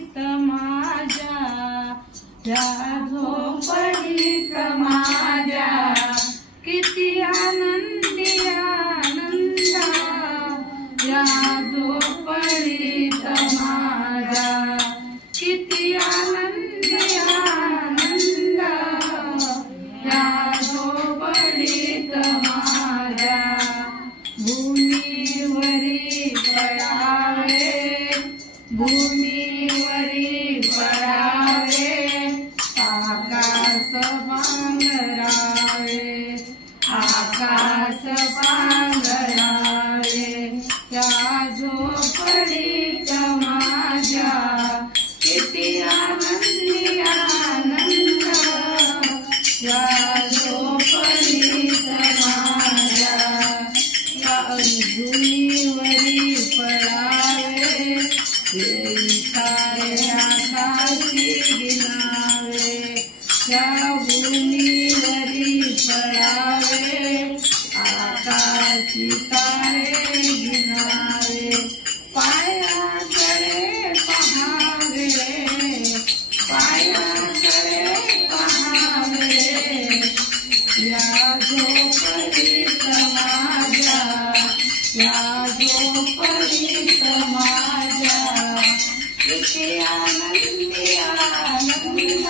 झोपडीत माझ्या, या झोपडीत माझ्या किती आनंदी आनंद, या झोपडीत माझ्या किती आनंदी आनंद, या झोपडीत माझ्या भूमीवरी पडावे, भूमीवरी पडावे आकाश पांघरावे, आकाश पांघरावे, त्या झोपडीत माझ्या किती आनंदी आनंद, या झोपडीत माझ्या भूमीवरी पडावे, सारे आकाशी गिनावे, त्या भूमीवरी पडावे आकाशी तारे गिनावे, पायाकडे पहावे, पायाकडे पहावे, या झोपडीत माझ्या, या झोपडीत माझ्या किती आनंदी आनंद,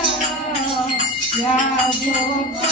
या झोपडीत